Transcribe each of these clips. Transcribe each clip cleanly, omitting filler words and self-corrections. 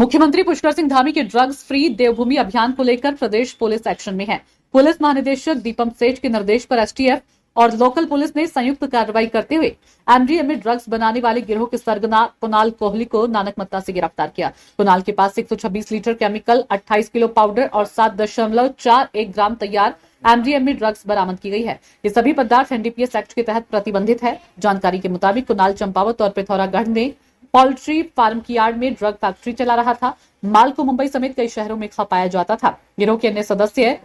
मुख्यमंत्री पुष्कर सिंह धामी के drugs free देवभूमि अभियान को लेकर प्रदेश पुलिस एक्शन में है। पुलिस महानिदेशक दीपम सेठ के निर्देश पर एसटीएफ और लोकल पुलिस ने संयुक्त कार्रवाई करते हुए एमडीएमए ड्रग्स बनाने वाले गिरोह के सरगना कुणाल कोहली को नानकमत्ता से गिरफ्तार किया। कुणाल के पास 126 लीटर केमिकल, 28 किलो पाउडर और 7.41 ग्राम तैयार एमडीएमए ड्रग्स बरामद की गई है। ये सभी पदार्थ एनडीपीएस एक्ट के तहत प्रतिबंधित है। जानकारी के मुताबिक कुणाल चंपावत और पिथौरागढ़ में पोल्ट्री फार्म की यार्ड में ड्रग फैक्ट्री चला रहा था। माल को मुंबई समेत कई शहरों में खपाया जाता था। गिरोह के अन्य सदस्य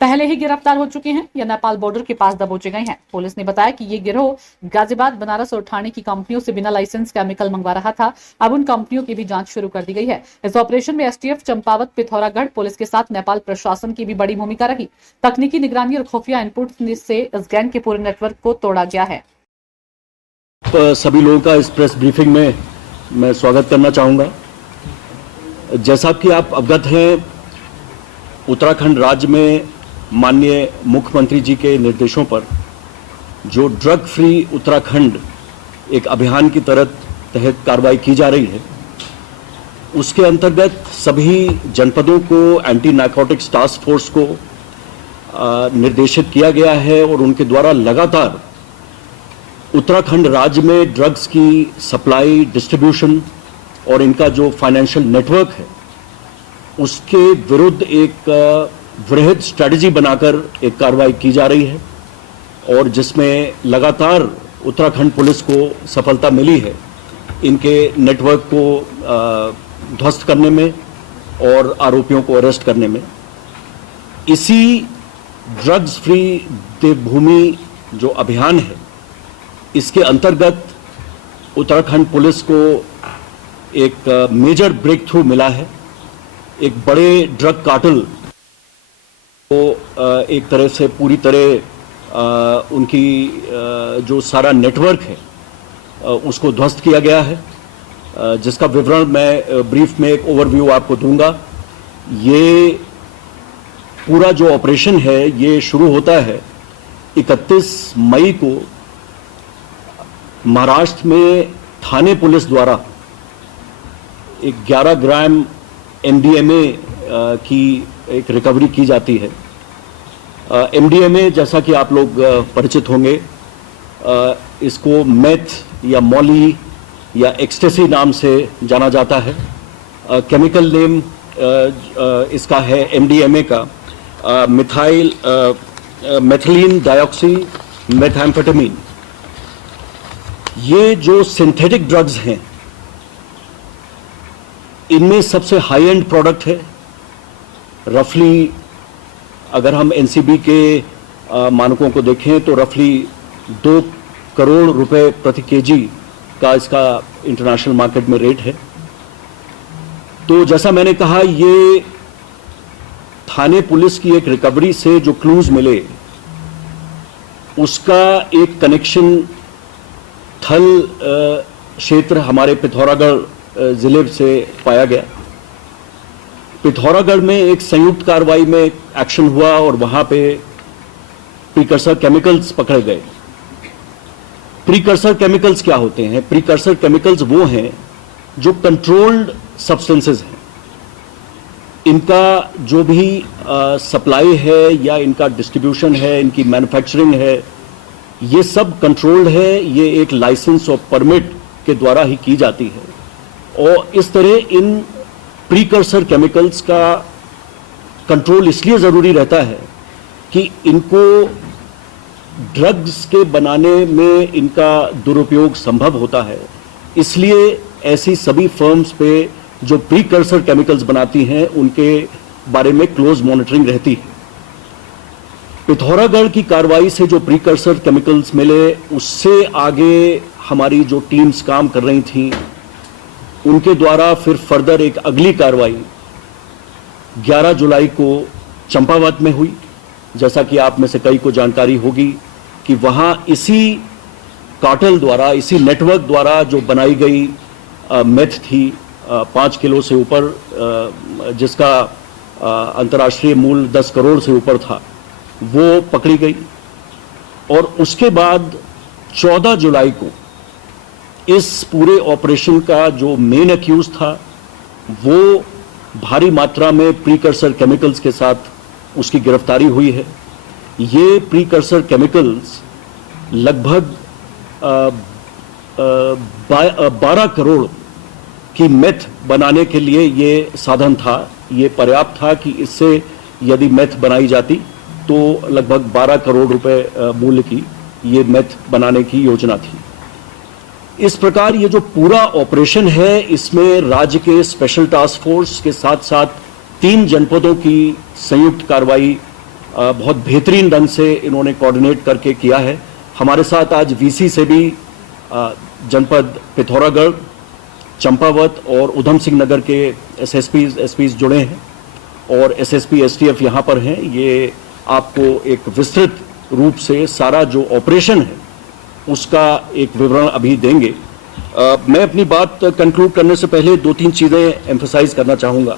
पहले ही गिरफ्तार हो चुके हैं या नेपाल बॉर्डर के पास दबोचे गए हैं। पुलिस ने बताया कि ये गिरोह गाजियाबाद, बनारस और ठाणे की कंपनियों से बिना लाइसेंस केमिकल मंगवा रहा था। अब उन कंपनियों की भी जांच शुरू कर दी गई है। इस ऑपरेशन में एसटीएफ, चंपावत, पिथौरागढ़ पुलिस के साथ नेपाल प्रशासन की भी बड़ी भूमिका रही। तकनीकी निगरानी और खुफिया इनपुट से इस गैंग के पूरे नेटवर्क को तोड़ा गया है। सभी लोगों का इस प्रेस ब्रीफिंग में मैं स्वागत करना चाहूंगा। जैसा कि आप अवगत हैं, उत्तराखंड राज्य में माननीय मुख्यमंत्री जी के निर्देशों पर जो ड्रग फ्री उत्तराखंड एक अभियान की तहत कार्रवाई की जा रही है, उसके अंतर्गत सभी जनपदों को एंटी नारकोटिक्स टास्क फोर्स को निर्देशित किया गया है और उनके द्वारा लगातार उत्तराखंड राज्य में ड्रग्स की सप्लाई, डिस्ट्रीब्यूशन और इनका जो फाइनेंशियल नेटवर्क है उसके विरुद्ध एक वृहद स्ट्रैटेजी बनाकर एक कार्रवाई की जा रही है और जिसमें लगातार उत्तराखंड पुलिस को सफलता मिली है इनके नेटवर्क को ध्वस्त करने में और आरोपियों को अरेस्ट करने में। इसी ड्रग्स फ्री देवभूमि जो अभियान है, इसके अंतर्गत उत्तराखंड पुलिस को एक मेजर ब्रेक थ्रू मिला है। एक बड़े ड्रग कार्टेल को एक तरह से पूरी तरह उनकी जो सारा नेटवर्क है उसको ध्वस्त किया गया है, जिसका विवरण मैं ब्रीफ में एक ओवरव्यू आपको दूंगा। ये पूरा जो ऑपरेशन है ये शुरू होता है 31 मई को महाराष्ट्र में ठाणे पुलिस द्वारा एक 11 ग्राम एमडीएमए की एक रिकवरी की जाती है। एमडीएमए जैसा कि आप लोग परिचित होंगे, इसको मेथ या मॉली या एक्सटेसी नाम से जाना जाता है। केमिकल नेम इसका है एमडीएमए का मेथिलीन डाइऑक्सी मेथाम्फेटामिन। ये जो सिंथेटिक ड्रग्स हैं, इनमें सबसे हाई एंड प्रोडक्ट है। रफली अगर हम एनसीबी के मानकों को देखें तो रफली 2 करोड़ रुपए प्रति केजी का इसका इंटरनेशनल मार्केट में रेट है। तो जैसा मैंने कहा, ये ठाणे पुलिस की एक रिकवरी से जो क्लूज मिले उसका एक कनेक्शन थल क्षेत्र हमारे पिथौरागढ़ जिले से पाया गया। पिथौरागढ़ में एक संयुक्त कार्रवाई में एक्शन हुआ और वहां पे प्रीकर्सर केमिकल्स पकड़े गए। प्रीकर्सर केमिकल्स क्या होते हैं? प्रीकर्सर केमिकल्स वो हैं जो कंट्रोल्ड सब्सटेंसेस हैं। इनका जो भी सप्लाई है या इनका डिस्ट्रीब्यूशन है, इनकी मैन्युफैक्चरिंग है, ये सब कंट्रोल्ड है। ये एक लाइसेंस और परमिट के द्वारा ही की जाती है और इस तरह इन प्रीकर्सर केमिकल्स का कंट्रोल इसलिए ज़रूरी रहता है कि इनको ड्रग्स के बनाने में इनका दुरुपयोग संभव होता है। इसलिए ऐसी सभी फर्म्स पे जो प्रीकर्सर केमिकल्स बनाती हैं उनके बारे में क्लोज मॉनिटरिंग रहती है। पिथौरागढ़ की कार्रवाई से जो प्रीकर्सर केमिकल्स मिले, उससे आगे हमारी जो टीम्स काम कर रही थी उनके द्वारा फिर फर्दर एक अगली कार्रवाई 11 जुलाई को चंपावत में हुई। जैसा कि आप में से कई को जानकारी होगी कि वहां इसी कार्टेल द्वारा, इसी नेटवर्क द्वारा जो बनाई गई मेथ थी 5 किलो से ऊपर, जिसका अंतर्राष्ट्रीय मूल्य 10 करोड़ से ऊपर था, वो पकड़ी गई। और उसके बाद 14 जुलाई को इस पूरे ऑपरेशन का जो मेन अक्यूज था वो भारी मात्रा में प्रीकर्सर केमिकल्स के साथ उसकी गिरफ्तारी हुई है। ये प्रीकर्सर केमिकल्स लगभग 12 करोड़ की मेथ बनाने के लिए ये साधन था। ये पर्याप्त था कि इससे यदि मेथ बनाई जाती तो लगभग 12 करोड़ रुपए मूल्य की ये मेथ बनाने की योजना थी। इस प्रकार ये जो पूरा ऑपरेशन है, इसमें राज्य के स्पेशल टास्क फोर्स के साथ साथ 3 जनपदों की संयुक्त कार्रवाई बहुत बेहतरीन ढंग से इन्होंने कोऑर्डिनेट करके किया है। हमारे साथ आज वीसी से भी जनपद पिथौरागढ़, चंपावत और उधम सिंह नगर के एसपीज जुड़े हैं और एसएसपी एसटीएफ यहाँ पर हैं। ये आपको एक विस्तृत रूप से सारा जो ऑपरेशन है उसका एक विवरण अभी देंगे। मैं अपनी बात कंक्लूड करने से पहले 2-3 चीजें एम्फसाइज करना चाहूंगा।